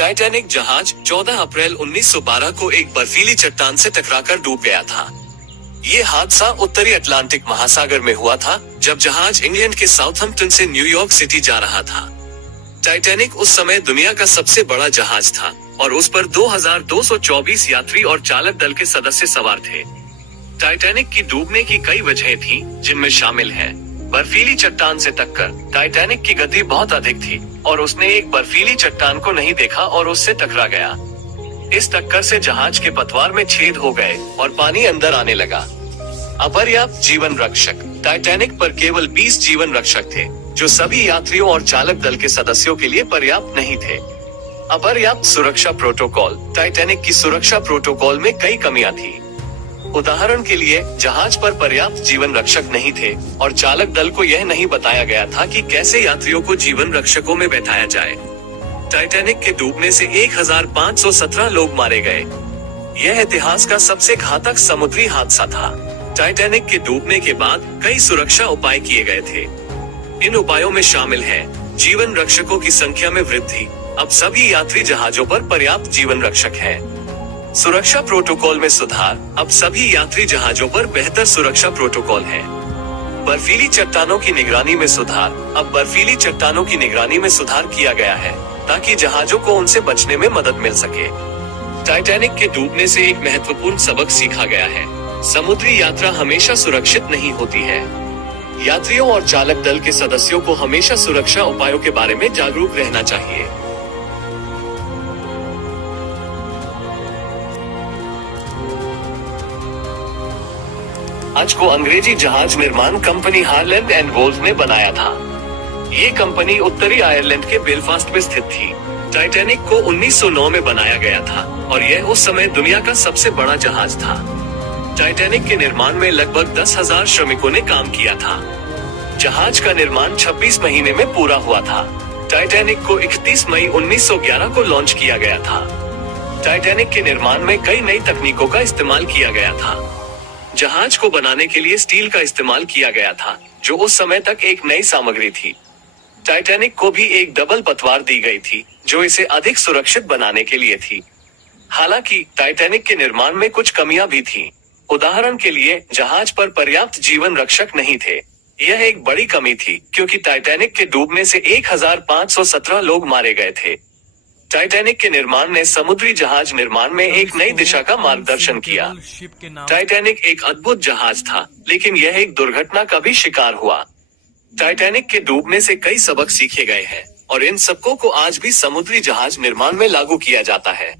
Titanic जहाज 14 अप्रैल 1912 को एक बर्फीली चट्टान से टकराकर डूब गया था। ये हादसा उत्तरी अटलांटिक महासागर में हुआ था, जब जहाज इंग्लैंड के साउथहैम्पटन से न्यूयॉर्क सिटी जा रहा था। टाइटैनिक उस समय दुनिया का सबसे बड़ा जहाज था और उस पर 2224 यात्री और चालक दल के सदस्य सवार थे। टाइटैनिक की डूबने की कई वजहें थीं, जिनमें शामिल है बर्फीली चट्टान से टक्कर। टाइटैनिक की गति बहुत अधिक थी और उसने एक बर्फीली चट्टान को नहीं देखा और उससे टकरा गया। इस टक्कर से जहाज के पतवार में छेद हो गए और पानी अंदर आने लगा। अपर्याप्त जीवन रक्षक। टाइटैनिक पर केवल 20 जीवन रक्षक थे, जो सभी यात्रियों और चालक दल के सदस्यों के लिए पर्याप्त नहीं थे। अपर्याप्त सुरक्षा प्रोटोकॉल। टाइटैनिक की सुरक्षा प्रोटोकॉल में कई कमियां थी। उदाहरण के लिए, जहाज पर पर्याप्त जीवन रक्षक नहीं थे और चालक दल को यह नहीं बताया गया था कि कैसे यात्रियों को जीवन रक्षकों में बैठाया जाए। टाइटैनिक के डूबने से 1517 लोग मारे गए। यह इतिहास का सबसे घातक समुद्री हादसा था। टाइटैनिक के डूबने के बाद कई सुरक्षा उपाय किए गए थे। इन उपायों में शामिल है जीवन रक्षकों की संख्या में वृद्धि। अब सभी यात्री जहाजों पर पर्याप्त जीवन रक्षक है। सुरक्षा प्रोटोकॉल में सुधार। अब सभी यात्री जहाजों पर बेहतर सुरक्षा प्रोटोकॉल है। बर्फीली चट्टानों की निगरानी में सुधार। अब बर्फीली चट्टानों की निगरानी में सुधार किया गया है ताकि जहाजों को उनसे बचने में मदद मिल सके। टाइटैनिक के डूबने से एक महत्वपूर्ण सबक सीखा गया है। समुद्री यात्रा हमेशा सुरक्षित नहीं होती है। यात्रियों और चालक दल के सदस्यों को हमेशा सुरक्षा उपायों के बारे में जागरूक रहना चाहिए। आज को अंग्रेजी जहाज निर्माण कंपनी हारलैंड एंड वोल्फ ने बनाया था। ये कंपनी उत्तरी आयरलैंड के बेलफास्ट में स्थित थी। टाइटैनिक को 1909 में बनाया गया था और यह उस समय दुनिया का सबसे बड़ा जहाज था। टाइटैनिक के निर्माण में लगभग 10,000 श्रमिकों ने काम किया था। जहाज का निर्माण 26 महीने में पूरा हुआ था। टाइटैनिक को 31 मई 1911 को लॉन्च किया गया था। टाइटैनिक के निर्माण में कई नई तकनीकों का इस्तेमाल किया गया था। जहाज को बनाने के लिए स्टील का इस्तेमाल किया गया था, जो उस समय तक एक नई सामग्री थी। टाइटैनिक को भी एक डबल पतवार दी गई थी, जो इसे अधिक सुरक्षित बनाने के लिए थी। हालांकि टाइटैनिक के निर्माण में कुछ कमियां भी थीं। उदाहरण के लिए, जहाज पर पर्याप्त जीवन रक्षक नहीं थे। यह एक बड़ी कमी थी, क्योंकि टाइटैनिक के डूबने से 1517 लोग मारे गए थे। टाइटैनिक के निर्माण ने समुद्री जहाज निर्माण में एक नई दिशा का मार्गदर्शन किया। टाइटैनिक एक अद्भुत जहाज था, लेकिन यह एक दुर्घटना का भी शिकार हुआ। टाइटैनिक के डूबने से कई सबक सीखे गए हैं और इन सबकों को आज भी समुद्री जहाज निर्माण में लागू किया जाता है।